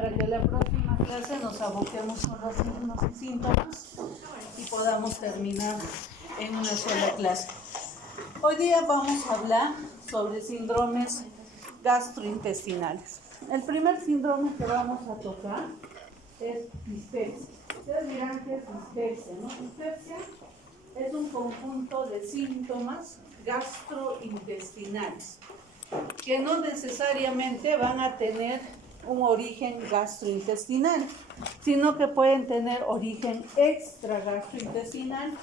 para que la próxima clase nos aboquemos con los signos y síntomas y podamos terminar en una sola clase. Hoy día vamos a hablar sobre síndromes gastrointestinales. El primer síndrome que vamos a tocar es dispepsia. Ustedes dirán que es dispepsia, ¿no? Dispepsia es un conjunto de síntomas gastrointestinales que no necesariamente van a tener un origen gastrointestinal, sino que pueden tener origen extragastrointestinal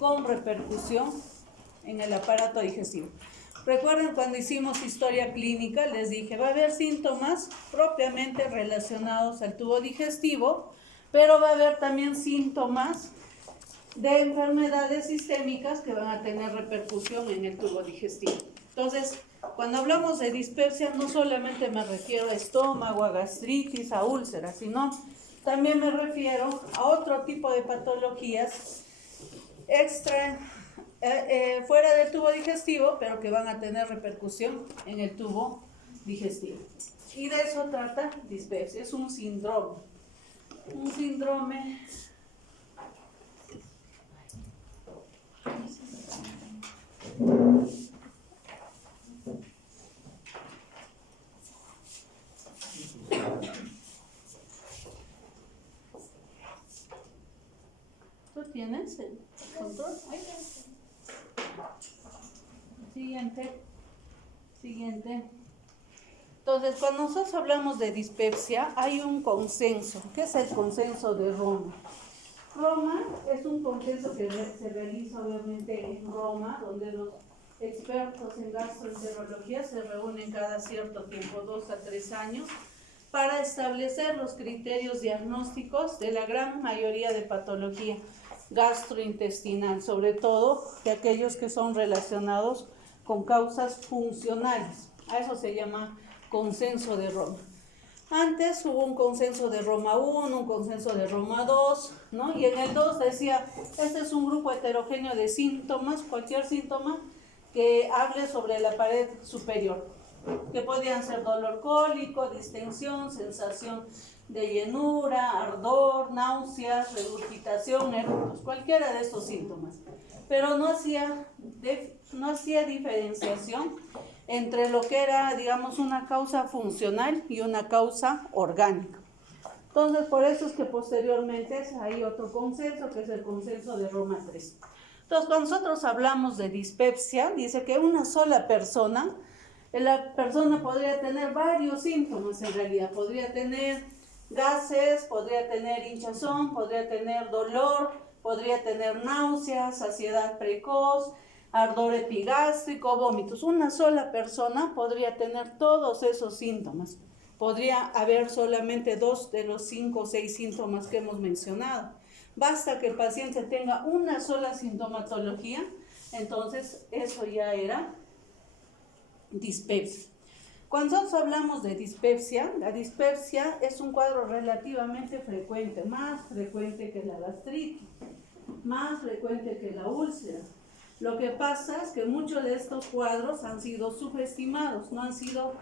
con repercusión en el aparato digestivo. Recuerden cuando hicimos historia clínica, les dije, va a haber síntomas propiamente relacionados al tubo digestivo, pero va a haber también síntomas de enfermedades sistémicas que van a tener repercusión en el tubo digestivo. Entonces, cuando hablamos de dispepsia, no solamente me refiero a estómago, a gastritis, a úlceras, sino también me refiero a otro tipo de patologías fuera del tubo digestivo, pero que van a tener repercusión en el tubo digestivo. Y de eso trata dispepsia, es un síndrome. Un síndrome ¿Tú tienes el control? Siguiente. Entonces, cuando nosotros hablamos de dispepsia, hay un consenso. ¿Qué es el consenso de Roma? Roma es un consenso que se realiza obviamente en Roma, donde los expertos en gastroenterología se reúnen cada cierto tiempo, 2 a 3 años, para establecer los criterios diagnósticos de la gran mayoría de patología gastrointestinal, sobre todo de aquellos que son relacionados con causas funcionales. A eso se llama consenso de Roma. Antes hubo un consenso de Roma 1, un consenso de Roma 2, ¿no? Y en el 2 decía, este es un grupo heterogéneo de síntomas, cualquier síntoma que hable sobre la pared superior, que podían ser dolor cólico, distensión, sensación de llenura, ardor, náuseas, regurgitación, eructos, cualquiera de estos síntomas. Pero no hacía diferenciación entre lo que era, digamos, una causa funcional y una causa orgánica. Entonces, por eso es que posteriormente hay otro consenso, que es el consenso de Roma 3. Entonces, cuando nosotros hablamos de dispepsia, dice que una sola persona, la persona podría tener varios síntomas en realidad, podría tener gases, podría tener hinchazón, podría tener dolor, podría tener náuseas, saciedad precoz, ardor epigástrico, vómitos. Una sola persona podría tener todos esos síntomas. Podría haber solamente 2 de los 5 o 6 síntomas que hemos mencionado. Basta que el paciente tenga una sola sintomatología, entonces eso ya era dispepsia. Cuando nosotros hablamos de dispepsia, la dispepsia es un cuadro relativamente frecuente, más frecuente que la gastritis, más frecuente que la úlcera. Lo que pasa es que muchos de estos cuadros han sido subestimados, no han sido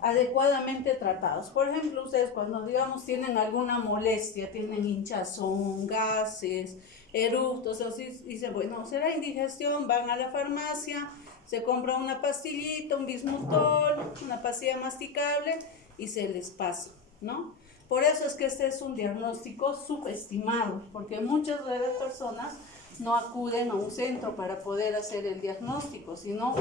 adecuadamente tratados. Por ejemplo, ustedes cuando, digamos, tienen alguna molestia, tienen hinchazón, gases, eructos, entonces dicen, bueno, será indigestión, van a la farmacia, se compra una pastillita, un bismutol, una pastilla masticable y se les pasa, ¿no? Por eso es que este es un diagnóstico subestimado, porque muchas de las personas no acuden a un centro para poder hacer el diagnóstico, sino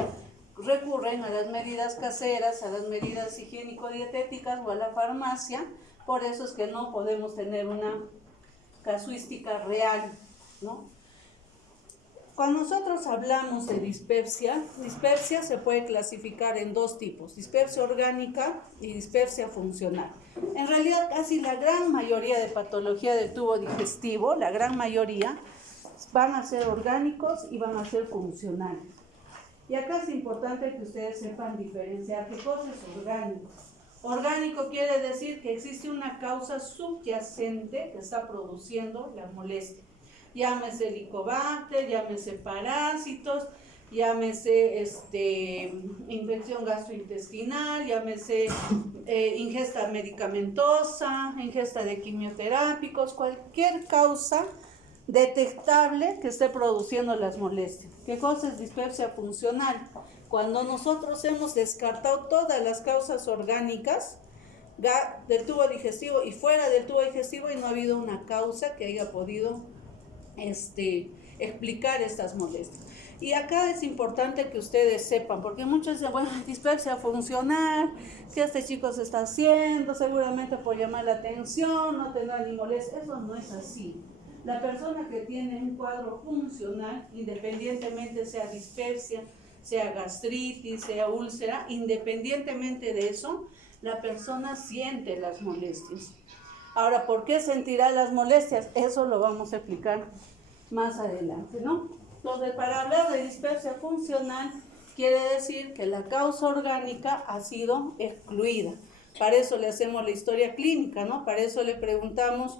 recurren a las medidas caseras, a las medidas higiénico-dietéticas o a la farmacia. Por eso es que no podemos tener una casuística real, ¿no? Cuando nosotros hablamos de dispepsia se puede clasificar en 2 tipos, dispepsia orgánica y dispepsia funcional. En realidad, casi la gran mayoría de patología del tubo digestivo, la gran mayoría, van a ser orgánicos y van a ser funcionales. Y acá es importante que ustedes sepan diferenciar qué cosa es orgánico. Orgánico quiere decir que existe una causa subyacente que está produciendo la molestia. Llámese helicobacter, llámese parásitos, llámese infección gastrointestinal, llámese ingesta medicamentosa, ingesta de quimioterápicos, cualquier causa detectable que esté produciendo las molestias. ¿Qué cosa es dispepsia funcional? Cuando nosotros hemos descartado todas las causas orgánicas del tubo digestivo y fuera del tubo digestivo y no ha habido una causa que haya podido explicar estas molestias. Y acá es importante que ustedes sepan, porque muchos dicen, bueno, dispepsia funcional, si este chico se está haciendo, seguramente por llamar la atención, no tendrá ni molestia. Eso no es así. La persona que tiene un cuadro funcional, independientemente sea dispepsia, sea gastritis, sea úlcera, independientemente de eso, la persona siente las molestias. Ahora, ¿por qué sentirá las molestias? Eso lo vamos a explicar más adelante, ¿no? Entonces, para hablar de dispepsia funcional, quiere decir que la causa orgánica ha sido excluida. Para eso le hacemos la historia clínica, ¿no? Para eso le preguntamos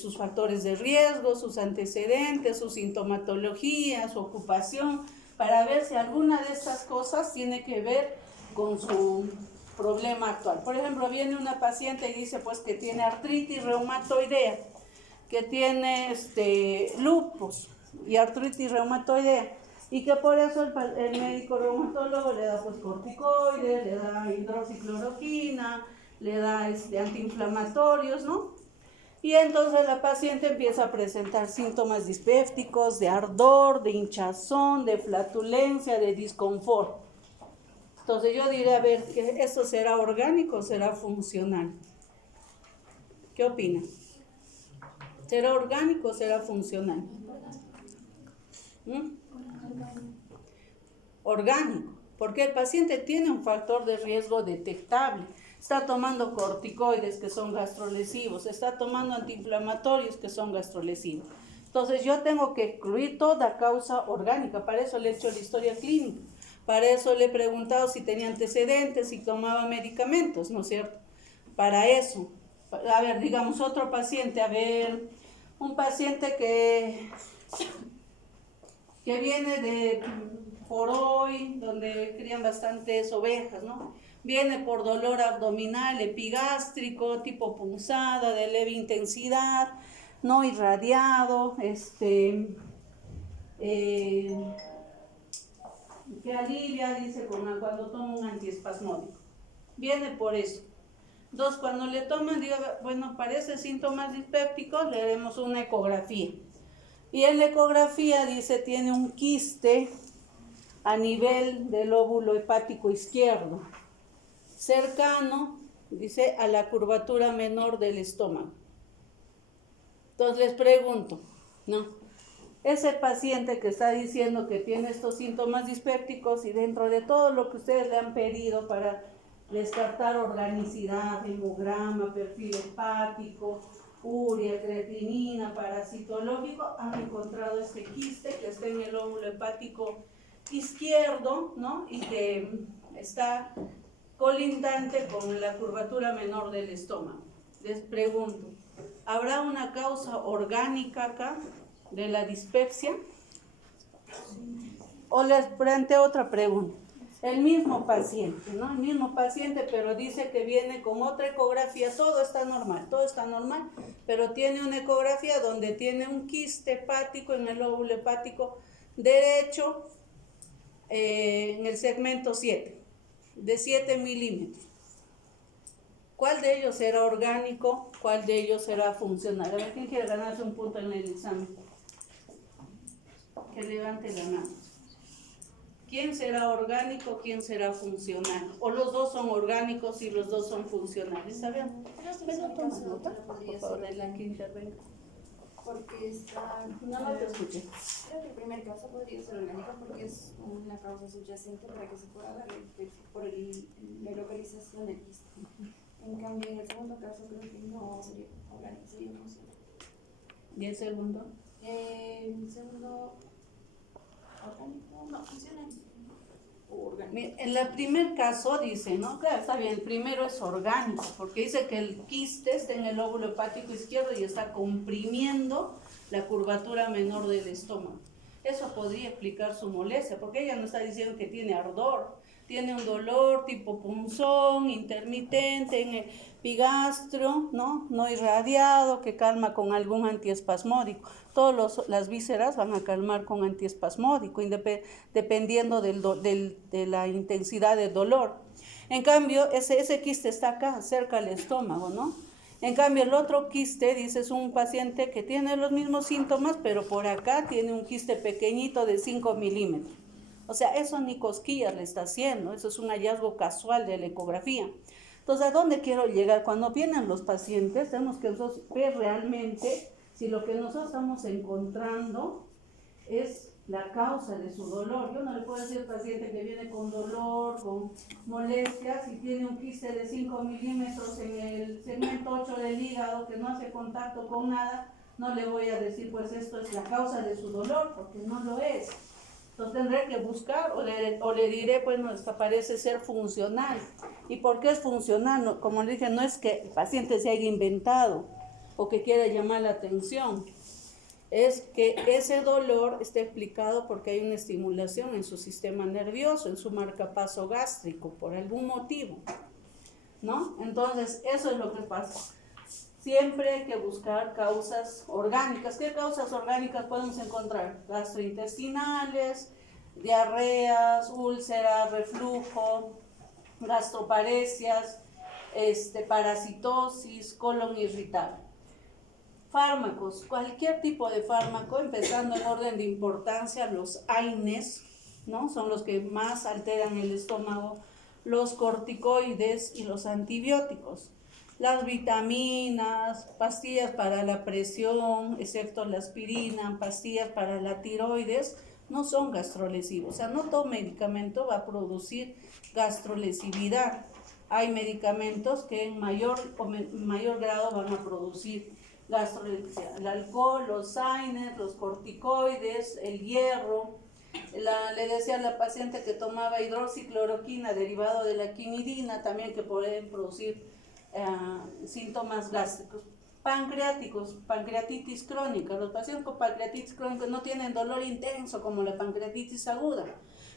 sus factores de riesgo, sus antecedentes, su sintomatología, su ocupación, para ver si alguna de estas cosas tiene que ver con su problema actual. Por ejemplo, viene una paciente y dice pues que tiene artritis reumatoidea, que tiene lupus y artritis reumatoidea, y que por eso el médico reumatólogo le da pues corticoides, le da hidroxicloroquina, le da antiinflamatorios, ¿no? Y entonces la paciente empieza a presentar síntomas dispépticos, de ardor, de hinchazón, de flatulencia, de disconfort. Entonces yo diré, a ver, ¿esto será orgánico o será funcional? ¿Qué opinan? ¿Será orgánico o será funcional? Orgánico, porque el paciente tiene un factor de riesgo detectable. Está tomando corticoides que son gastrolesivos, está tomando antiinflamatorios que son gastrolesivos. Entonces yo tengo que excluir toda causa orgánica, para eso le he hecho la historia clínica, para eso le he preguntado si tenía antecedentes, si tomaba medicamentos, ¿no es cierto? Para eso, a ver, digamos otro paciente, un paciente que viene por hoy, donde crían bastantes ovejas, ¿no? Viene por dolor abdominal, epigástrico, tipo punzada, de leve intensidad, no irradiado, que alivia, dice, cuando toma un antiespasmódico. Viene por eso. Entonces, cuando le toman, digo, bueno, parece síntomas dispépticos, le haremos una ecografía. Y en la ecografía, dice, tiene un quiste a nivel del lóbulo hepático izquierdo, cercano, dice, a la curvatura menor del estómago. Entonces les pregunto, ¿no? Ese paciente que está diciendo que tiene estos síntomas dispépticos y dentro de todo lo que ustedes le han pedido para descartar organicidad, hemograma, perfil hepático, urea, creatinina, parasitológico, han encontrado este quiste que está en el lóbulo hepático izquierdo, ¿no? Y que está colindante con la curvatura menor del estómago. Les pregunto, ¿habrá una causa orgánica acá de la dispepsia? O les planteo otra pregunta. El mismo paciente, ¿no? El mismo paciente, pero dice que viene con otra ecografía, todo está normal, pero tiene una ecografía donde tiene un quiste hepático en el lóbulo hepático derecho, en el segmento 7, de 7 milímetros. ¿Cuál de ellos será orgánico? ¿Cuál de ellos será funcional? A ver, ¿quién quiere ganarse un punto en el examen? Que levante la mano. ¿Quién será orgánico? ¿Quién será funcional? O los dos son orgánicos y los dos son funcionales. ¿Sabes? Por favor, de la que intervenga. Porque está... No te escuché. Creo que el primer caso podría ser orgánico porque es una causa subyacente para que se pueda dar por la localización del quiste. En cambio, en el segundo caso creo que no sería orgánico, sería funcional. ¿Y el segundo? El segundo... orgánico, no, funcional. En el primer caso dice, ¿no? Claro, está bien, el primero es orgánico, porque dice que el quiste está en el lóbulo hepático izquierdo y está comprimiendo la curvatura menor del estómago. Eso podría explicar su molestia, porque ella no está diciendo que tiene ardor, tiene un dolor tipo punzón, intermitente en el epigastro, no irradiado, que calma con algún antiespasmódico. Todas las vísceras van a calmar con antiespasmódico, dependiendo de la intensidad del dolor. En cambio, ese quiste está acá, cerca del estómago, ¿no? En cambio, el otro quiste, dice, es un paciente que tiene los mismos síntomas, pero por acá tiene un quiste pequeñito de 5 milímetros. O sea, eso ni cosquillas le está haciendo, eso es un hallazgo casual de la ecografía. Entonces, ¿a dónde quiero llegar? Cuando vienen los pacientes, tenemos que nosotros ver realmente si lo que nosotros estamos encontrando es la causa de su dolor. Yo no le puedo decir al paciente que viene con dolor, con molestias, y tiene un quiste de 5 milímetros en el segmento 8 del hígado que no hace contacto con nada, no le voy a decir pues esto es la causa de su dolor, porque no lo es. Entonces tendré que buscar o le diré, pues esto parece ser funcional. ¿Y por qué es funcional? No, como le dije, no es que el paciente se haya inventado o que quiera llamar la atención. Es que ese dolor está explicado porque hay una estimulación en su sistema nervioso, en su marcapaso gástrico, por algún motivo, ¿no? Entonces, eso es lo que pasa. Siempre hay que buscar causas orgánicas. ¿Qué causas orgánicas podemos encontrar? Gastrointestinales, diarreas, úlceras, reflujo, gastroparesias, parasitosis, colon irritable. Fármacos, cualquier tipo de fármaco, empezando en orden de importancia, los AINES, ¿no? Son los que más alteran el estómago, los corticoides y los antibióticos. Las vitaminas, pastillas para la presión, excepto la aspirina, pastillas para la tiroides, no son gastrolesivos. O sea, no todo medicamento va a producir gastrolesividad. Hay medicamentos que en mayor grado van a producir gastrolesividad. El alcohol, los AINES, los corticoides, el hierro. Le decía a la paciente que tomaba hidroxicloroquina derivado de la quinidina, también que pueden producir síntomas gástricos. Pancreáticos, pancreatitis crónica. Los pacientes con pancreatitis crónica no tienen dolor intenso como la pancreatitis aguda,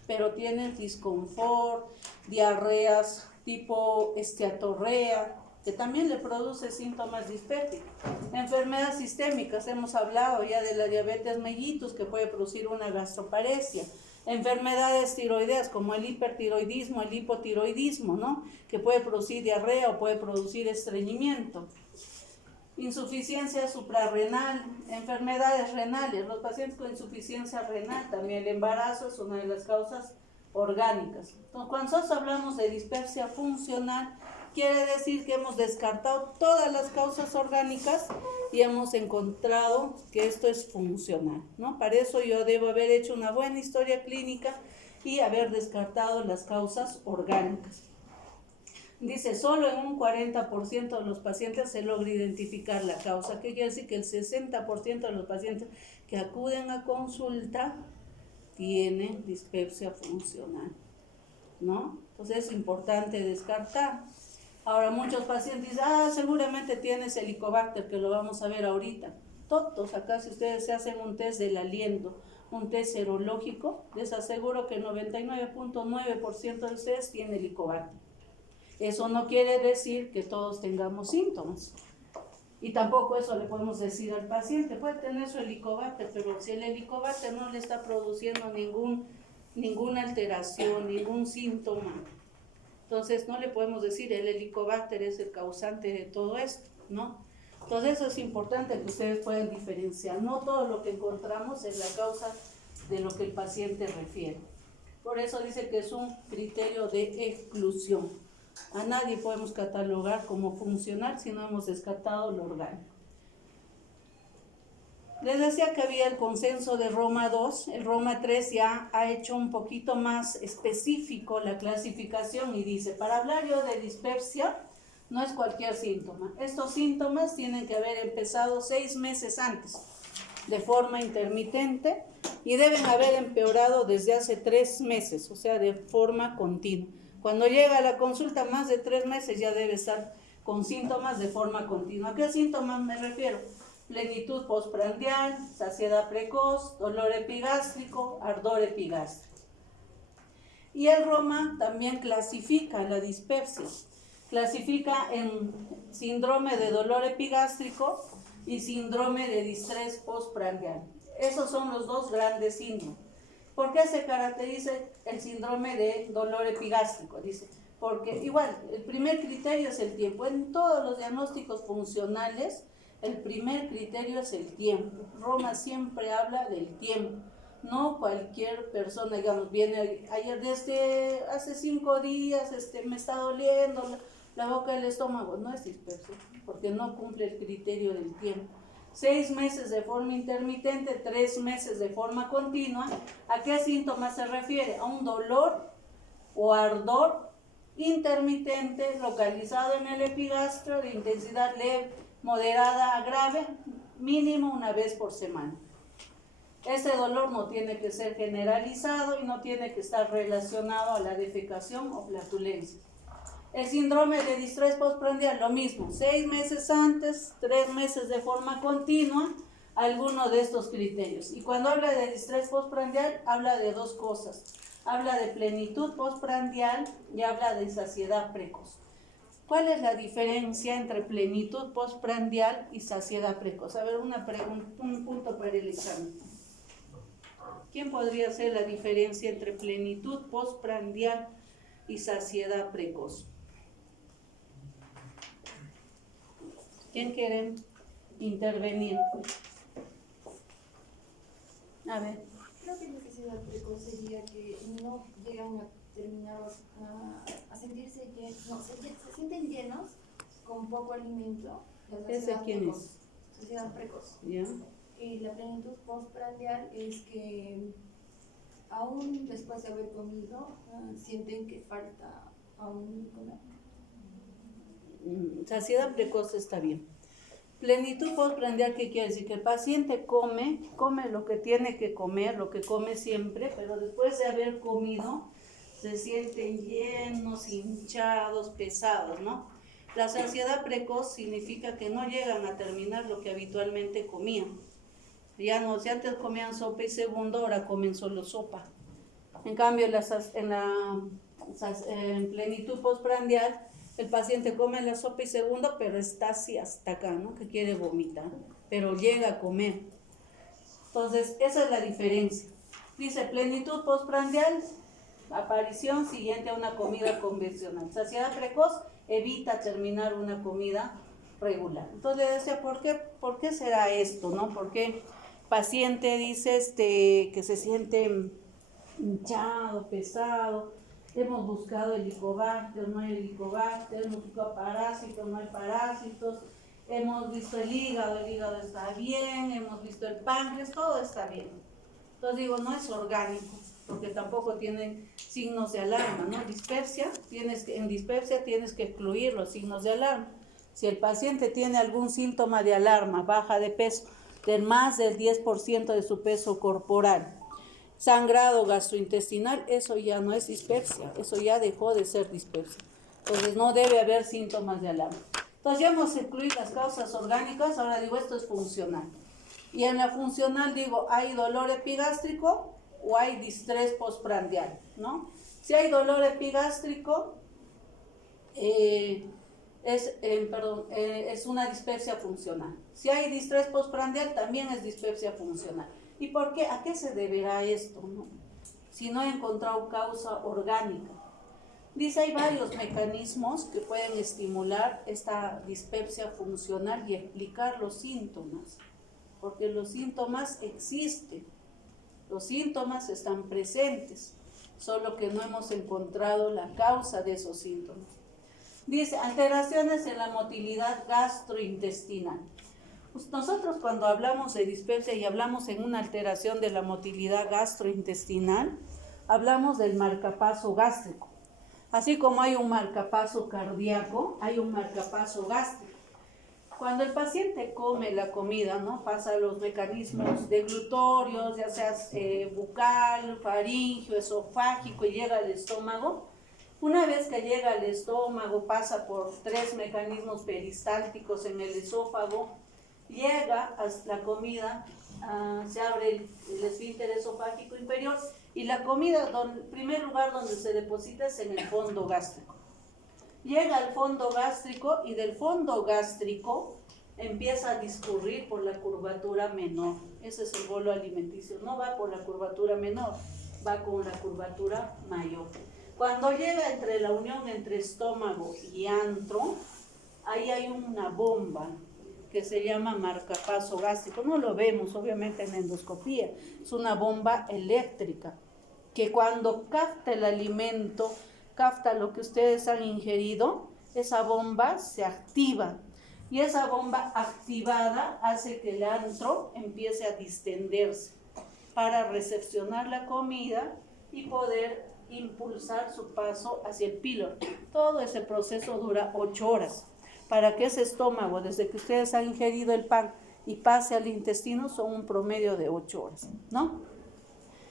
pero tienen disconfort, diarreas tipo esteatorrea, que también le produce síntomas dispépticos. Enfermedades sistémicas, hemos hablado ya de la diabetes mellitus, que puede producir una gastroparesia. Enfermedades tiroideas como el hipertiroidismo, el hipotiroidismo, ¿no? Que puede producir diarrea o puede producir estreñimiento. Insuficiencia suprarrenal, enfermedades renales. Los pacientes con insuficiencia renal, también el embarazo es una de las causas orgánicas. Entonces, cuando nosotros hablamos de dispepsia funcional, quiere decir que hemos descartado todas las causas orgánicas y hemos encontrado que esto es funcional, ¿no? Para eso yo debo haber hecho una buena historia clínica y haber descartado las causas orgánicas. Dice, solo en un 40% de los pacientes se logra identificar la causa. ¿Qué quiere decir? Que el 60% de los pacientes que acuden a consulta tienen dispepsia funcional, ¿no? Entonces es importante descartar. Ahora muchos pacientes dicen, seguramente tienes Helicobacter, que lo vamos a ver ahorita. Todos acá, si ustedes se hacen un test del aliento, un test serológico, les aseguro que el 99.9% de ustedes tienen Helicobacter. Eso no quiere decir que todos tengamos síntomas. Y tampoco eso le podemos decir al paciente, puede tener su Helicobacter, pero si el Helicobacter no le está produciendo ninguna alteración, ningún síntoma, entonces no le podemos decir el Helicobacter es el causante de todo esto, ¿no? Entonces eso es importante que ustedes puedan diferenciar. No todo lo que encontramos es la causa de lo que el paciente refiere. Por eso dice que es un criterio de exclusión. A nadie podemos catalogar como funcional si no hemos descartado lo orgánico. Les decía que había el consenso de Roma II, el Roma III ya ha hecho un poquito más específico la clasificación y dice, para hablar yo de dispepsia, no es cualquier síntoma. Estos síntomas tienen que haber empezado 6 meses antes, de forma intermitente, y deben haber empeorado desde hace 3 meses, o sea, de forma continua. Cuando llega a la consulta más de 3 meses ya debe estar con síntomas de forma continua. ¿A qué síntomas me refiero? plenitud postprandial, saciedad precoz, dolor epigástrico, ardor epigástrico. Y el Roma también clasifica la dispepsia. Clasifica en síndrome de dolor epigástrico y síndrome de distrés postprandial. Esos son los dos grandes síndromes. ¿Por qué se caracteriza el síndrome de dolor epigástrico? Dice, porque igual, el primer criterio es el tiempo. En todos los diagnósticos funcionales, el primer criterio es el tiempo. Roma siempre habla del tiempo. No cualquier persona, digamos, viene ayer desde hace 5 días, me está doliendo la boca del estómago. No es dispepsia, porque no cumple el criterio del tiempo. 6 meses de forma intermitente, 3 meses de forma continua. ¿A qué síntomas se refiere? A un dolor o ardor intermitente localizado en el epigastrio de intensidad leve, moderada a grave, mínimo una vez por semana. Ese dolor no tiene que ser generalizado y no tiene que estar relacionado a la defecación o flatulencia. El síndrome de distrés postprandial, lo mismo, 6 meses antes, 3 meses de forma continua, alguno de estos criterios. Y cuando habla de distrés postprandial, habla de dos cosas. Habla de plenitud postprandial y habla de saciedad precoz. ¿Cuál es la diferencia entre plenitud postprandial y saciedad precoz? A ver, un punto para el examen. ¿Quién podría hacer la diferencia entre plenitud postprandial y saciedad precoz? ¿Quién quiere intervenir? A ver. Creo que la saciedad precoz sería que no llegan a terminar a sentirse llenos, no, se sienten llenos con poco alimento. ¿Ese quién es? Saciedad precoz. ¿Ya? Y la plenitud postprandial es que aún después de haber comido, sienten que falta aún comer. Saciedad precoz está bien. Plenitud postprandial, ¿qué quiere decir? Que el paciente come lo que tiene que comer, lo que come siempre, pero después de haber comido se sienten llenos, hinchados, pesados, ¿no? La saciedad precoz significa que no llegan a terminar lo que habitualmente comían. Ya no, si antes comían sopa y segundo, ahora comen solo sopa. En cambio, en plenitud postprandial, el paciente come la sopa y segundo, pero está así hasta acá, ¿no? Que quiere vomitar, pero llega a comer. Entonces, esa es la diferencia. Dice, plenitud postprandial, aparición siguiente a una comida convencional. Saciedad precoz, evita terminar una comida regular. Entonces, le decía, ¿por qué será esto, no? ¿Por qué paciente dice que se siente hinchado, pesado? Hemos buscado helicobacter, no hay helicobacter, hemos buscado parásitos, no hay parásitos, hemos visto el hígado está bien, hemos visto el páncreas, todo está bien. Entonces digo, no es orgánico, porque tampoco tiene signos de alarma, ¿no? En dispepsia tienes que excluir los signos de alarma. Si el paciente tiene algún síntoma de alarma, baja de peso, de más del 10% de su peso corporal, sangrado gastrointestinal, eso ya no es dispepsia, eso ya dejó de ser dispepsia. Entonces no debe haber síntomas de alarma. Entonces ya hemos excluido las causas orgánicas, ahora digo esto es funcional. Y en la funcional digo, ¿hay dolor epigástrico o hay distrés postprandial? ¿No? Si hay dolor epigástrico, es una dispepsia funcional. Si hay distrés postprandial, también es dispepsia funcional. ¿Y por qué? ¿A qué se deberá esto, no? Si no he encontrado causa orgánica. Dice, hay varios mecanismos que pueden estimular esta dispepsia funcional y explicar los síntomas, porque los síntomas existen, los síntomas están presentes, solo que no hemos encontrado la causa de esos síntomas. Dice, alteraciones en la motilidad gastrointestinal. Nosotros cuando hablamos de dispepsia y hablamos en una alteración de la motilidad gastrointestinal, hablamos del marcapaso gástrico. Así como hay un marcapaso cardíaco, hay un marcapaso gástrico. Cuando el paciente come la comida, ¿no? Pasa los mecanismos deglutorios, ya sea bucal, faríngeo, esofágico y llega al estómago. Una vez que llega al estómago, pasa por 3 mecanismos peristálticos en el esófago, llega a la comida, se abre el esfínter esofágico inferior y la comida, el primer lugar donde se deposita es en el fondo gástrico. Llega al fondo gástrico y del fondo gástrico empieza a discurrir por la curvatura menor. Ese es el bolo alimenticio. No va por la curvatura menor, va con la curvatura mayor. Cuando llega entre la unión entre estómago y antro, ahí hay una bomba que se llama marcapaso gástrico. No lo vemos obviamente en endoscopía. Es una bomba eléctrica que cuando capta el alimento, capta lo que ustedes han ingerido, esa bomba se activa. Y esa bomba activada hace que el antro empiece a distenderse para recepcionar la comida y poder impulsar su paso hacia el píloro. Todo ese proceso dura 8 horas. Para que ese estómago, desde que ustedes han ingerido el pan y pase al intestino, son un promedio de 8 horas, ¿no?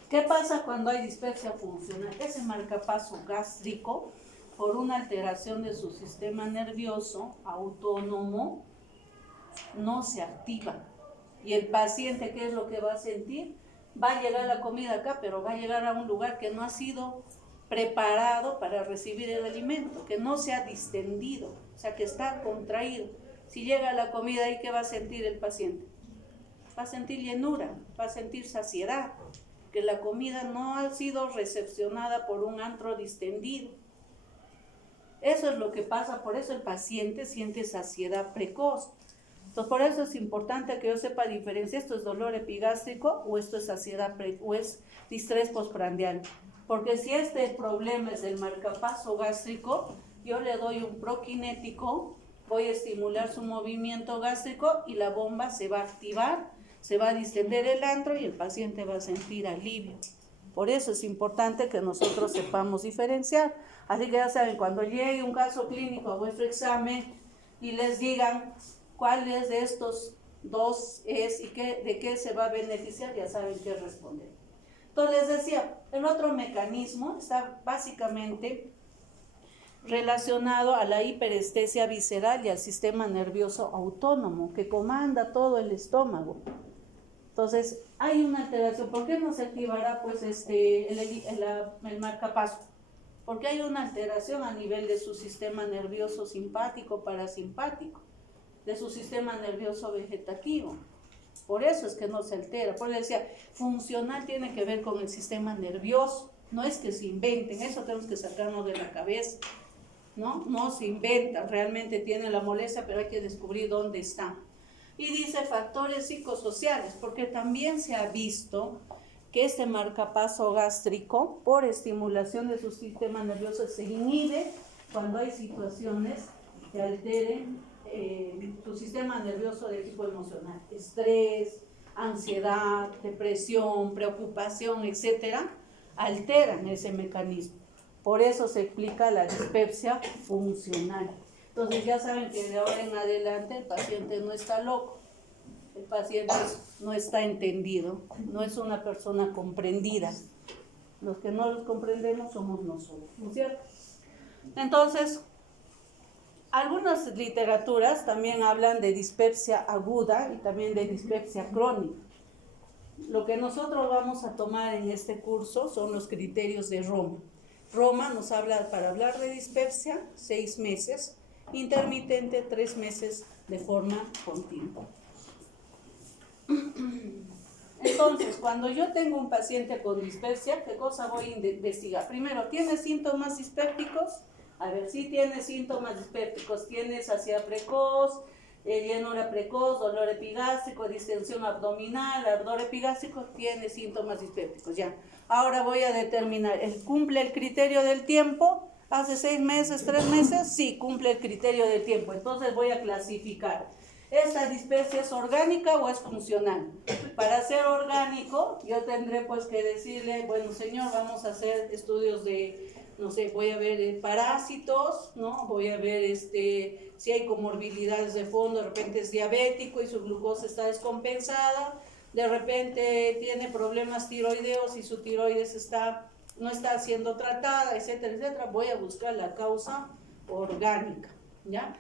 ¿Qué pasa cuando hay dispepsia funcional? Ese marcapaso gástrico, por una alteración de su sistema nervioso autónomo, no se activa. Y el paciente, ¿qué es lo que va a sentir? Va a llegar la comida acá, pero va a llegar a un lugar que no ha sido preparado para recibir el alimento, que no se ha distendido, o sea, que está contraído. Si llega la comida ahí, ¿qué va a sentir el paciente? Va a sentir llenura, va a sentir saciedad, que la comida no ha sido recepcionada por un antro distendido. Eso es lo que pasa, por eso el paciente siente saciedad precoz. Entonces, por eso es importante que yo sepa diferenciar, esto es dolor epigástrico o esto es saciedad o es distrés postprandial. Porque si este problema es del marcapaso gástrico, yo le doy un prokinético, voy a estimular su movimiento gástrico y la bomba se va a activar, se va a distender el antro y el paciente va a sentir alivio. Por eso es importante que nosotros sepamos diferenciar. Así que ya saben, cuando llegue un caso clínico a vuestro examen y les digan cuáles de estos dos es y de qué se va a beneficiar, ya saben qué responder. Entonces les decía, el otro mecanismo está básicamente relacionado a la hiperestesia visceral y al sistema nervioso autónomo que comanda todo el estómago. Entonces, hay una alteración. ¿Por qué no se activará pues el marcapaso? Porque hay una alteración a nivel de su sistema nervioso simpático, parasimpático, de su sistema nervioso vegetativo. Por eso es que no se altera. Por eso decía, funcional tiene que ver con el sistema nervioso. No es que se inventen, eso tenemos que sacarnos de la cabeza. No se inventa, realmente tiene la molestia, pero hay que descubrir dónde está. Y dice factores psicosociales, porque también se ha visto que este marcapaso gástrico, por estimulación de su sistema nervioso, se inhibe cuando hay situaciones que alteren tu sistema nervioso de tipo emocional, estrés, ansiedad, depresión, preocupación, etcétera, alteran ese mecanismo. Por eso se explica la dispepsia funcional. Entonces ya saben que de ahora en adelante el paciente no está loco, el paciente no está entendido, no es una persona comprendida. Los que no los comprendemos somos nosotros, ¿no es cierto? Entonces, algunas literaturas también hablan de dispepsia aguda y también de dispepsia crónica. Lo que nosotros vamos a tomar en este curso son los criterios de Roma. Roma nos habla, para hablar de dispepsia, 6 meses, intermitente 3 meses de forma continua. Entonces, cuando yo tengo un paciente con dispepsia, ¿qué cosa voy a investigar? Primero, ¿tiene síntomas dispépticos? A ver, si tiene síntomas dispépticos, tiene saciedad precoz, llenura precoz, dolor epigástrico, distensión abdominal, ardor epigástrico, tiene síntomas dispépticos, ya. Ahora voy a determinar, ¿cumple el criterio del tiempo? ¿Hace 6 meses, 3 meses? Sí, cumple el criterio del tiempo. Entonces voy a clasificar. ¿Esta dispepsia es orgánica o es funcional? Para ser orgánico, yo tendré pues que decirle, bueno señor, vamos a hacer estudios de, no sé, voy a ver parásitos, ¿no? Voy a ver si hay comorbilidades de fondo, de repente es diabético y su glucosa está descompensada, de repente tiene problemas tiroideos y su tiroides no está siendo tratada, etcétera, etcétera. Voy a buscar la causa orgánica, ¿ya?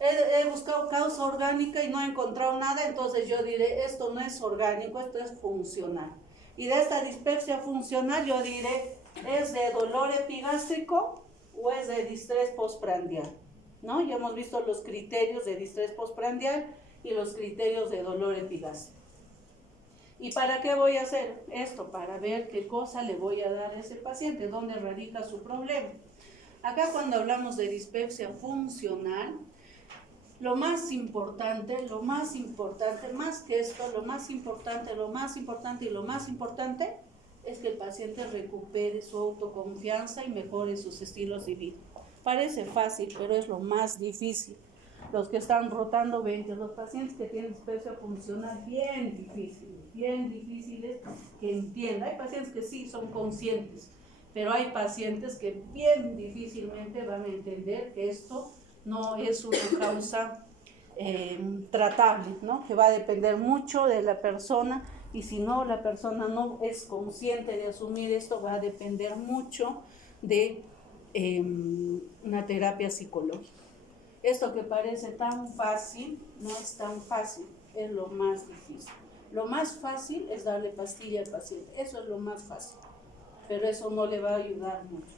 He buscado causa orgánica y no he encontrado nada, entonces yo diré, esto no es orgánico, esto es funcional. Y de esta dispepsia funcional yo diré, ¿es de dolor epigástrico o es de distrés postprandial? ¿No? Ya hemos visto los criterios de distrés postprandial y los criterios de dolor epigástrico. ¿Y para qué voy a hacer esto? Para ver qué cosa le voy a dar a ese paciente, dónde radica su problema. Acá cuando hablamos de dispepsia funcional, lo más importante, más que esto, lo más importante es que el paciente recupere su autoconfianza y mejore sus estilos de vida. Parece fácil, pero es lo más difícil. Los que están rotando 20, los pacientes que tienen dispepsia funcional, bien difíciles que entiendan. Hay pacientes que sí son conscientes, pero hay pacientes que bien difícilmente van a entender que esto no es una causa tratable, ¿no? Que va a depender mucho de la persona, y si no, la persona no es consciente de asumir esto, va a depender mucho de una terapia psicológica. Esto que parece tan fácil, no es tan fácil, es lo más difícil. Lo más fácil es darle pastilla al paciente, eso es lo más fácil, pero eso no le va a ayudar mucho.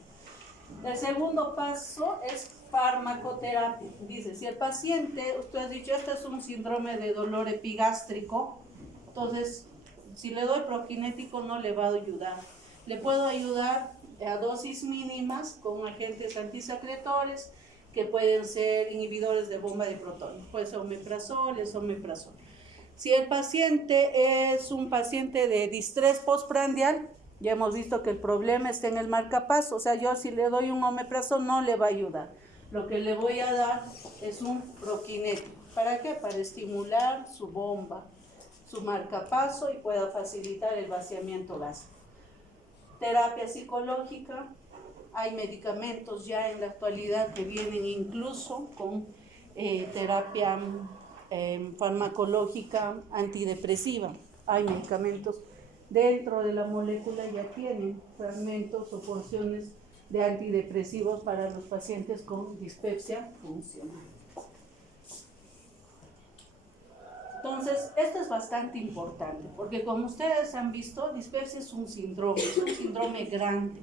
El segundo paso es farmacoterapia. Dice, si el paciente, usted ha dicho, este es un síndrome de dolor epigástrico, entonces, si le doy prokinético no le va a ayudar. Le puedo ayudar a dosis mínimas con agentes antisecretores, que pueden ser inhibidores de bomba de protones. Puede ser omeprazol, esomeprazol. Si el paciente es un paciente de distrés postprandial, ya hemos visto que el problema está en el marcapaso, o sea, yo si le doy un omeprazol no le va a ayudar. Lo que le voy a dar es un prokinético. ¿Para qué? Para estimular su bomba, su marcapaso, y pueda facilitar el vaciamiento gástrico. Terapia psicológica, hay medicamentos ya en la actualidad que vienen incluso con terapia farmacológica antidepresiva. Hay medicamentos dentro de la molécula, ya tienen fragmentos o porciones de antidepresivos para los pacientes con dispepsia funcional. Entonces, esto es bastante importante, porque como ustedes han visto, dispepsia es un síndrome grande.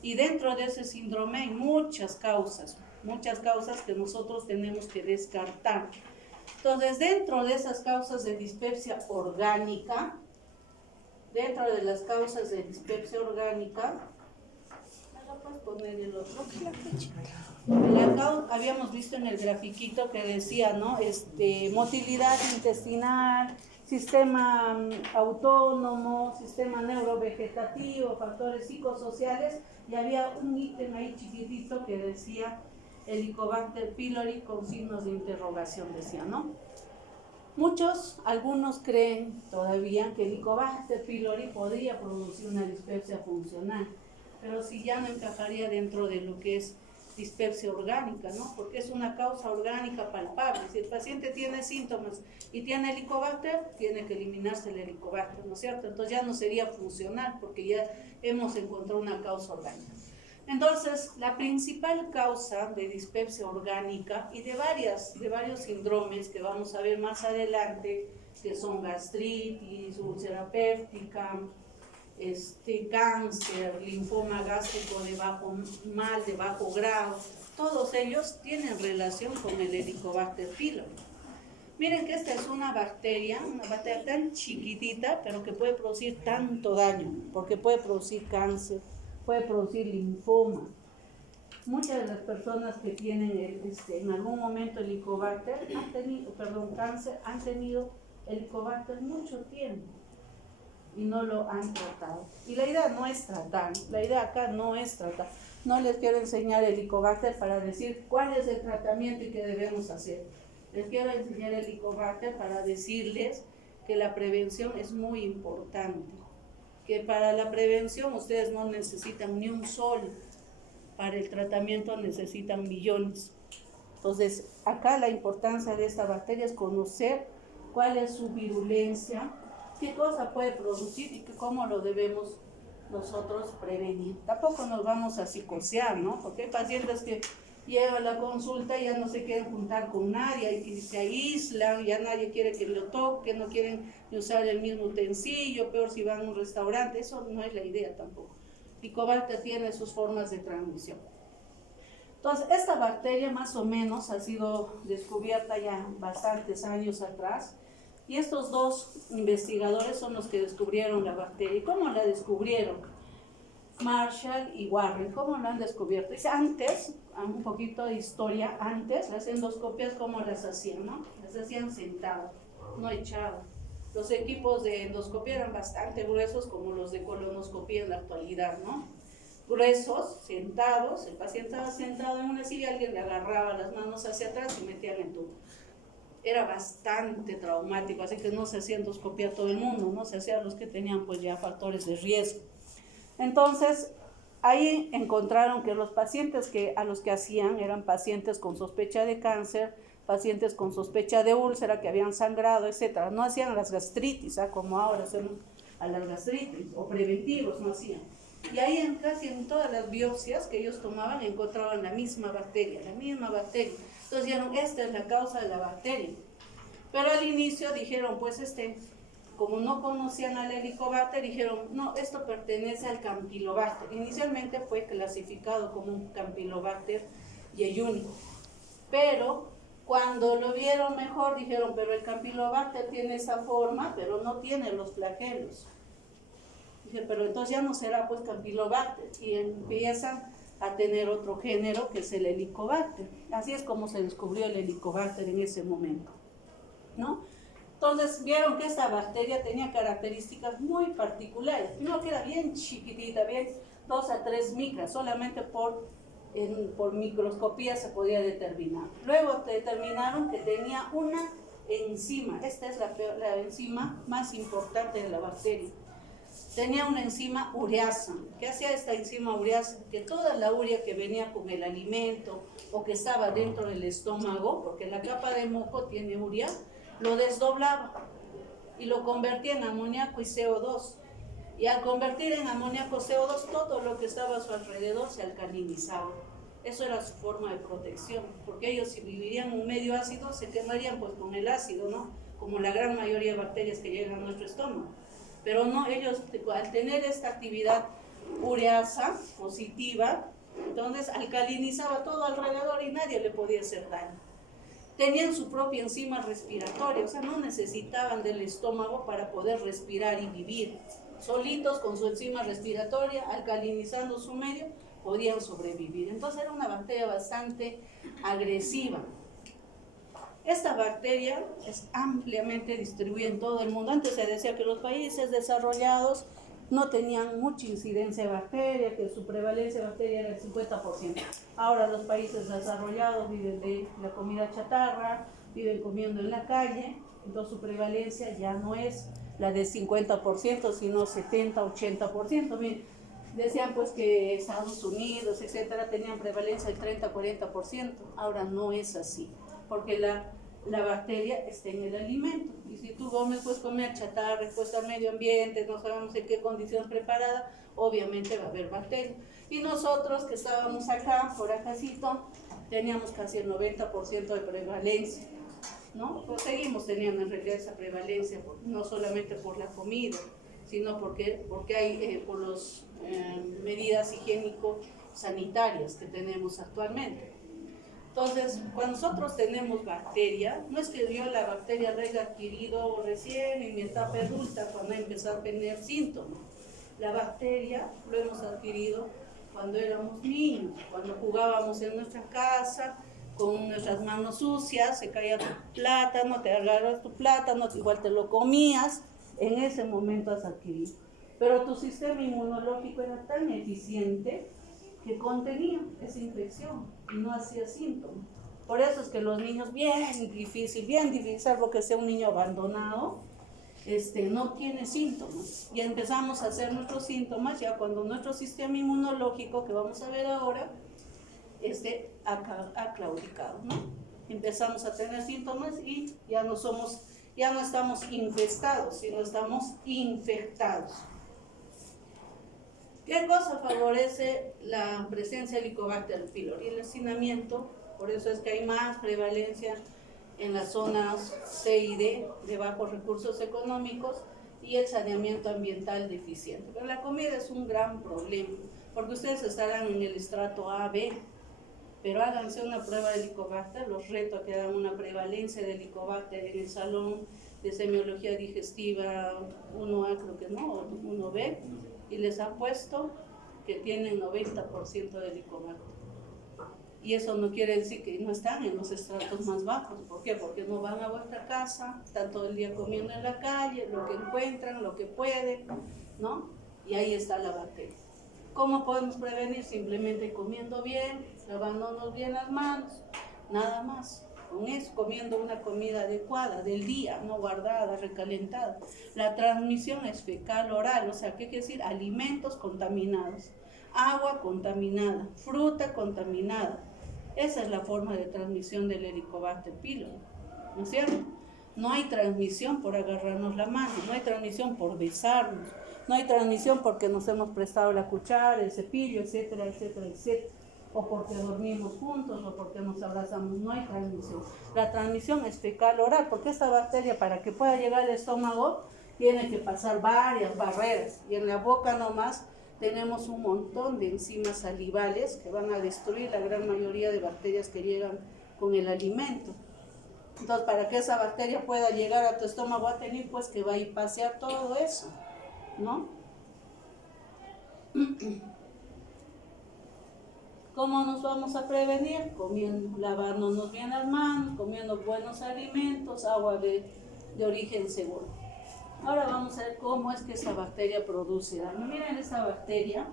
Y dentro de ese síndrome hay muchas causas que nosotros tenemos que descartar. Entonces, dentro de esas causas de dispepsia orgánica, puedes poner el otro. Habíamos visto en el grafiquito que decía, ¿no? Motilidad intestinal, sistema autónomo, sistema neurovegetativo, factores psicosociales, y había un ítem ahí chiquitito que decía Helicobacter pylori con signos de interrogación, decía, ¿no? Algunos creen todavía que Helicobacter pylori podría producir una dispepsia funcional, pero si ya no encajaría dentro de lo que es dispepsia orgánica, ¿no? Porque es una causa orgánica palpable. Si el paciente tiene síntomas y tiene Helicobacter, tiene que eliminarse el Helicobacter, ¿no es cierto? Entonces ya no sería funcional, porque ya hemos encontrado una causa orgánica. Entonces, la principal causa de dispepsia orgánica y de varios síndromes que vamos a ver más adelante, que son gastritis, úlcera péptica, cáncer, linfoma gástrico de bajo grado, todos ellos tienen relación con el Helicobacter pylori. Miren que esta es una bacteria tan chiquitita, pero que puede producir tanto daño, porque puede producir cáncer, puede producir linfoma. Muchas de las personas que tienen en algún momento Helicobacter cáncer, han tenido Helicobacter mucho tiempo y no lo han tratado. Y la idea no es tratar, la idea acá no es tratar. No les quiero enseñar Helicobacter para decir cuál es el tratamiento y qué debemos hacer. Les quiero enseñar Helicobacter para decirles que la prevención es muy importante. Que para la prevención ustedes no necesitan ni un sol, para el tratamiento necesitan millones. Entonces, acá la importancia de esta bacteria es conocer cuál es su virulencia, qué cosa puede producir y cómo lo debemos nosotros prevenir. Tampoco nos vamos a psicosear, ¿no? Porque hay pacientes que llega a la consulta y ya no se quieren juntar con nadie, y se aíslan, ya nadie quiere que lo toque, no quieren usar el mismo utensilio, peor si van a un restaurante, eso no es la idea tampoco. Helicobacter tiene sus formas de transmisión. Entonces, esta bacteria más o menos ha sido descubierta ya bastantes años atrás, y estos dos investigadores son los que descubrieron la bacteria. ¿Y cómo la descubrieron? Marshall y Warren. ¿Cómo lo han descubierto? Dice, antes, un poquito de historia, antes las endoscopias, ¿cómo las hacían? ¿No? Las hacían sentadas, no echadas. Los equipos de endoscopia eran bastante gruesos, como los de colonoscopia en la actualidad, ¿no? Gruesos, sentados, el paciente estaba sentado en una silla, alguien le agarraba las manos hacia atrás y metía el tubo. Era bastante traumático, así que no se hacía endoscopia a todo el mundo, no se hacía a los que tenían pues ya factores de riesgo. Entonces, ahí encontraron que los pacientes a los que hacían eran pacientes con sospecha de cáncer, pacientes con sospecha de úlcera, que habían sangrado, etc. No hacían las gastritis, como ahora hacen a las gastritis, o preventivos, no hacían. Y ahí casi en todas las biopsias que ellos tomaban encontraban la misma bacteria. Entonces dijeron, esta es la causa de la bacteria. Pero al inicio dijeron, pues como no conocían al Helicobacter, dijeron, no, esto pertenece al Campylobacter. Inicialmente fue clasificado como un Campylobacter yeyúnico. Pero cuando lo vieron mejor, dijeron, pero el Campylobacter tiene esa forma, pero no tiene los flagelos. Dije, pero entonces ya no será pues Campylobacter, y empiezan a tener otro género que es el Helicobacter. Así es como se descubrió el Helicobacter en ese momento, ¿no? Entonces vieron que esta bacteria tenía características muy particulares. Primero que era bien chiquitita, bien 2 a 3 micras, solamente por microscopía se podía determinar. Luego determinaron que tenía una enzima, esta es la enzima más importante de la bacteria. Tenía una enzima ureasa. ¿Qué hacía esta enzima ureasa? Que toda la urea que venía con el alimento o que estaba dentro del estómago, porque la capa de moco tiene urea, lo desdoblaba y lo convertía en amoníaco y CO2. Y al convertir en amoníaco CO2, todo lo que estaba a su alrededor se alcalinizaba. Eso era su forma de protección, porque ellos si vivirían en un medio ácido se quemarían pues con el ácido, ¿no? Como la gran mayoría de bacterias que llegan a nuestro estómago. Pero no, ellos al tener esta actividad ureasa positiva, entonces alcalinizaba todo alrededor y nadie le podía hacer daño. Tenían su propia enzima respiratoria, o sea, no necesitaban del estómago para poder respirar y vivir. Solitos con su enzima respiratoria, alcalinizando su medio, podían sobrevivir. Entonces era una bacteria bastante agresiva. Esta bacteria es ampliamente distribuida en todo el mundo. Antes se decía que los países desarrollados no tenían mucha incidencia de bacteria, que su prevalencia de bacteria era el 50%. Ahora los países desarrollados viven de la comida chatarra, viven comiendo en la calle, entonces su prevalencia ya no es la del 50%, sino 70-80%. Miren, decían pues que Estados Unidos, etcétera, tenían prevalencia del 30-40%. Ahora no es así, porque la bacteria está en el alimento. Y si tú comes, pues comer chatarra, expuesta al medio ambiente, no sabemos en qué condiciones preparada, obviamente va a haber bacterias. Y nosotros que estábamos acá, por acácito, teníamos casi el 90% de prevalencia, ¿no? Pues seguimos teniendo en realidad esa prevalencia, no solamente por la comida, sino porque hay por las medidas higiénico-sanitarias que tenemos actualmente. Entonces, cuando nosotros tenemos bacteria, no es que yo la bacteria la haya adquirido recién en mi etapa adulta, cuando he empezado a tener síntomas. La bacteria lo hemos adquirido cuando éramos niños, cuando jugábamos en nuestra casa, con nuestras manos sucias, se caía tu plátano, te agarras tu plátano, igual te lo comías, en ese momento has adquirido. Pero tu sistema inmunológico era tan eficiente que contenía esa infección y no hacía síntomas. Por eso es que los niños, bien difícil, salvo que sea un niño abandonado, no tiene síntomas. Y empezamos a hacer nuestros síntomas ya cuando nuestro sistema inmunológico, que vamos a ver ahora, ha claudicado, ¿no? Empezamos a tener síntomas y ya no estamos infestados, sino estamos infectados. ¿Qué cosa favorece la presencia de Helicobacter pylori? El hacinamiento, por eso es que hay más prevalencia en las zonas C y D de bajos recursos económicos y el saneamiento ambiental deficiente. Pero la comida es un gran problema, porque ustedes estarán en el estrato A, B, pero háganse una prueba de Helicobacter, los reto a que hagan una prevalencia de Helicobacter en el salón de semiología digestiva 1A, creo que no, o 1B, y les apuesto que tienen 90% de Helicobacter. Y eso no quiere decir que no están en los estratos más bajos. ¿Por qué? Porque no van a vuestra casa, están todo el día comiendo en la calle, lo que encuentran, lo que pueden, ¿no? Y ahí está la bacteria. ¿Cómo podemos prevenir? Simplemente comiendo bien, lavándonos bien las manos, nada más. Con eso, comiendo una comida adecuada del día, no guardada, recalentada. La transmisión es fecal oral, o sea, ¿qué quiere decir? Alimentos contaminados, agua contaminada, fruta contaminada. Esa es la forma de transmisión del Helicobacter pylori, ¿no es cierto? No hay transmisión por agarrarnos la mano, no hay transmisión por besarnos, no hay transmisión porque nos hemos prestado la cuchara, el cepillo, etcétera, etcétera, etcétera, o porque dormimos juntos, o porque nos abrazamos. No hay transmisión. La transmisión es fecal oral, porque esta bacteria, para que pueda llegar al estómago, tiene que pasar varias barreras, y en la boca nomás tenemos un montón de enzimas salivales que van a destruir la gran mayoría de bacterias que llegan con el alimento. Entonces, para que esa bacteria pueda llegar a tu estómago, va a tener pues que va a ir pasear todo eso, ¿no? ¿Cómo nos vamos a prevenir? Comiendo, lavándonos bien las manos, comiendo buenos alimentos, agua de origen seguro. Ahora vamos a ver cómo es que esta bacteria produce daño. Miren esta bacteria,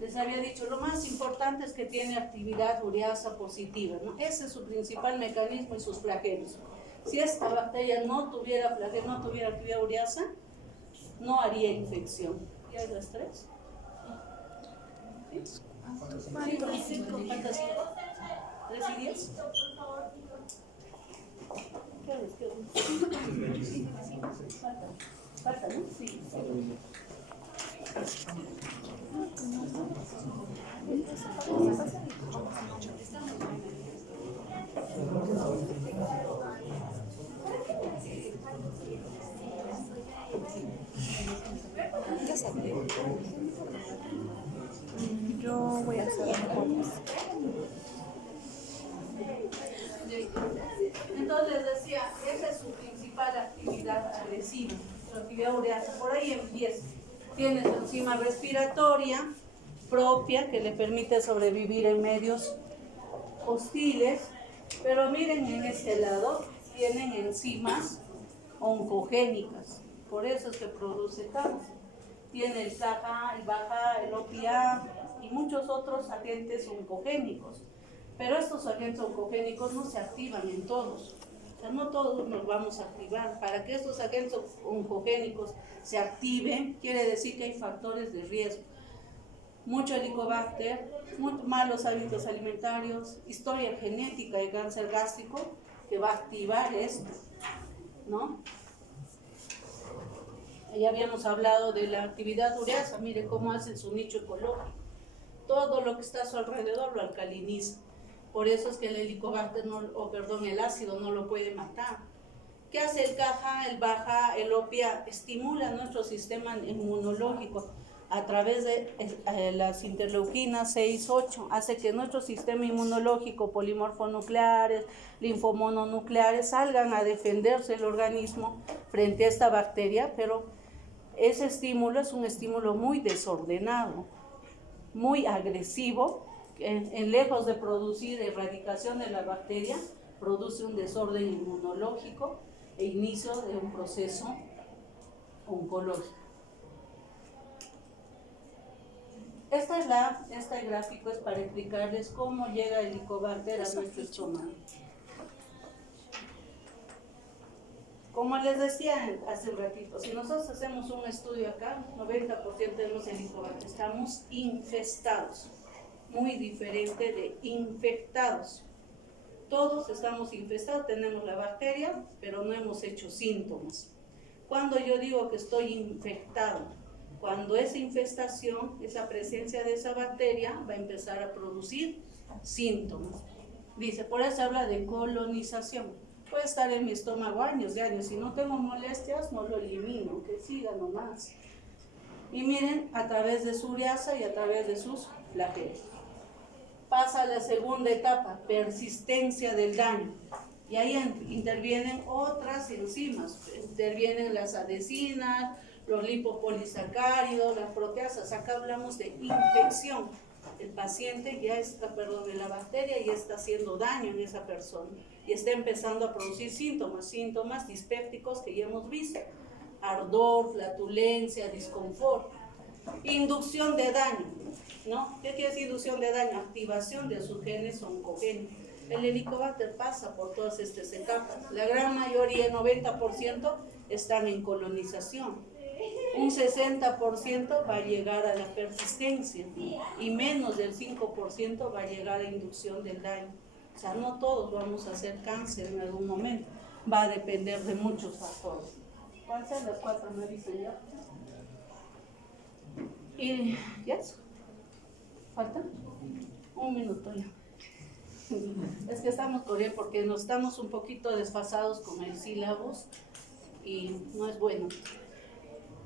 les había dicho, lo más importante es que tiene actividad ureasa positiva, ¿no? Ese es su principal mecanismo y sus flagelos. Si esta bacteria no tuviera flagelo, no tuviera actividad ureasa, no haría infección. ¿Ya es las 3? ¿Sí? ¿Cuántas? ¿3 y 10? ¿Qué haces? Sí, falta, ¿no? Sí. Yo voy a hacer fotos. Entonces les decía, esa es su principal actividad agresiva, su actividad ureasa. Por ahí empieza. Tiene su enzima respiratoria propia que le permite sobrevivir en medios hostiles, pero miren en este lado, tienen enzimas oncogénicas, por eso es que produce cáncer. Tiene el SAHA, el BAHA, el OPA y muchos otros agentes oncogénicos. Pero estos agentes oncogénicos no se activan en todos. O sea, no todos nos vamos a activar. Para que estos agentes oncogénicos se activen, quiere decir que hay factores de riesgo. Mucho Helicobacter, muy malos hábitos alimentarios, historia genética de cáncer gástrico que va a activar esto, ¿no? Ya habíamos hablado de la actividad ureasa, mire cómo hace su nicho ecológico. Todo lo que está a su alrededor lo alcaliniza. Por eso es que el Helicobacter, el ácido no lo puede matar. ¿Qué hace el CAHA, el BAHA, el OPA? Estimula nuestro sistema inmunológico a través de las interleuquinas 6-8. Hace que nuestro sistema inmunológico, polimorfonucleares, linfomononucleares, salgan a defenderse el organismo frente a esta bacteria, pero ese estímulo es un estímulo muy desordenado, muy agresivo, en lejos de producir erradicación de la bacteria, produce un desorden inmunológico e inicio de un proceso oncológico. Este gráfico es para explicarles cómo llega el Helicobacter a nuestro estómago. Como les decía hace un ratito, si nosotros hacemos un estudio acá, 90% de los Helicobacter estamos infestados. Muy diferente de infectados. Todos estamos infestados, tenemos la bacteria, pero no hemos hecho síntomas. Cuando yo digo que estoy infectado, Cuando esa infestación, esa presencia de esa bacteria va a empezar a producir síntomas. Dice, por eso habla de colonización. Puede estar en mi estómago años y años. Si no tengo molestias, no lo elimino, que siga nomás. Y miren, a través de su ureasa y a través de sus flagelos. Pasa a la segunda etapa, persistencia del daño. Y ahí intervienen otras enzimas. Intervienen las adhesinas, los lipopolisacáridos, las proteasas. Acá hablamos de infección. El paciente ya está, la bacteria ya está haciendo daño en esa persona y está empezando a producir síntomas dispépticos que ya hemos visto: ardor, flatulencia, disconfort. Inducción de daño, ¿no? ¿Qué quiere decir inducción de daño? Activación de sus genes oncogenes. El Helicobacter pasa por todas estas etapas. La gran mayoría, el 90%, están en colonización. Un 60% va a llegar a la persistencia y menos del 5% va a llegar a inducción del daño. O sea, no todos vamos a hacer cáncer en algún momento. Va a depender de muchos factores. ¿Cuáles son las 4? ¿Me dicen ya? ¿Y ya? ¿Falta? Un minuto ya. Es que estamos corriendo porque nos estamos un poquito desfasados con el sílabus y no es bueno.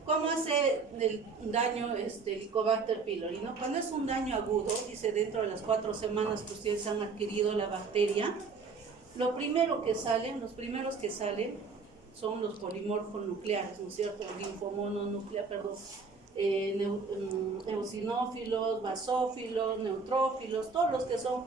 ¿Cómo hace el daño Helicobacter pylori? ¿No? Cuando es un daño agudo, dice dentro de las 4 semanas que ustedes han adquirido la bacteria, los primeros que salen son los polimorfos nucleares, ¿no es cierto? Linfomononuclear, eosinófilos, basófilos, neutrófilos, todos los que son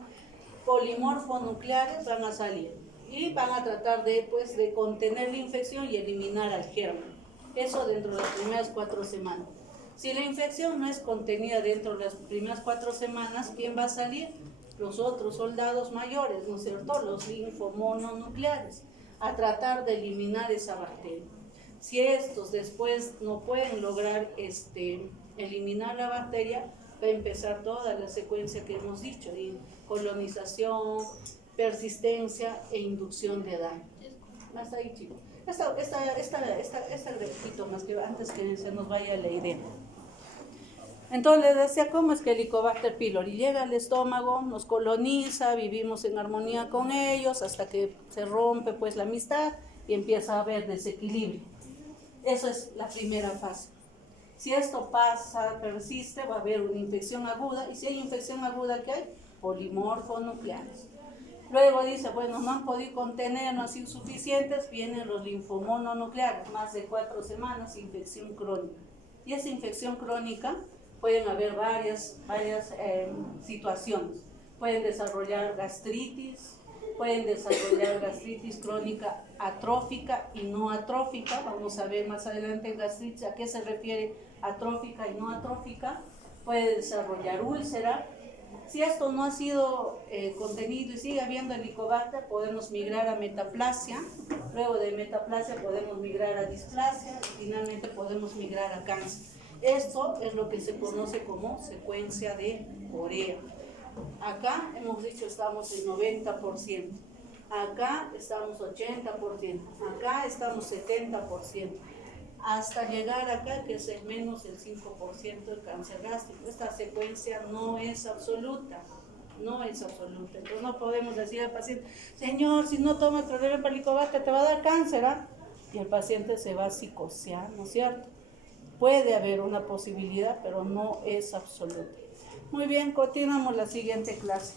polimorfonucleares van a salir y van a tratar de contener la infección y eliminar al germen. Eso dentro de las primeras 4 semanas. Si la infección no es contenida dentro de las primeras 4 semanas, ¿quién va a salir? Los otros soldados mayores, ¿no es cierto? Los linfomononucleares, a tratar de eliminar esa bacteria. Si estos después no pueden lograr eliminar la bacteria, va a empezar toda la secuencia que hemos dicho, de colonización, persistencia e inducción de daño. Hasta ahí, chicos. Esta repito más que antes que se nos vaya la idea. Entonces les decía, ¿cómo es que el Helicobacter pylori llega al estómago, nos coloniza, vivimos en armonía con ellos hasta que se rompe la amistad y empieza a haber desequilibrio? Eso es la primera fase. Si esto pasa, persiste, va a haber una infección aguda, y si hay infección aguda, ¿qué hay? Polimorfonucleares. Luego dice, bueno, no han podido contener, no han sido suficientes, vienen los linfomononucleares, más de 4 semanas, infección crónica. Y esa infección crónica pueden haber varias situaciones. Pueden desarrollar gastritis, crónica atrófica y no atrófica. Vamos a ver más adelante en gastritis a qué se refiere atrófica y no atrófica. Puede desarrollar úlcera. Si esto no ha sido contenido y sigue habiendo Helicobacter, podemos migrar a metaplasia. Luego de metaplasia podemos migrar a displasia y finalmente podemos migrar a cáncer. Esto es lo que se conoce como secuencia de Corea. Acá hemos dicho estamos en 90%, acá estamos 80%, acá estamos 70%, hasta llegar acá que es menos del 5% del cáncer gástrico. Esta secuencia no es absoluta, entonces no podemos decir al paciente, señor, si no tomas tratamiento para Helicobacter te va a dar cáncer, ¿ah? Y el paciente se va a psicosear, ¿no es cierto? Puede haber una posibilidad, pero no es absoluta. Muy bien, continuamos la siguiente clase.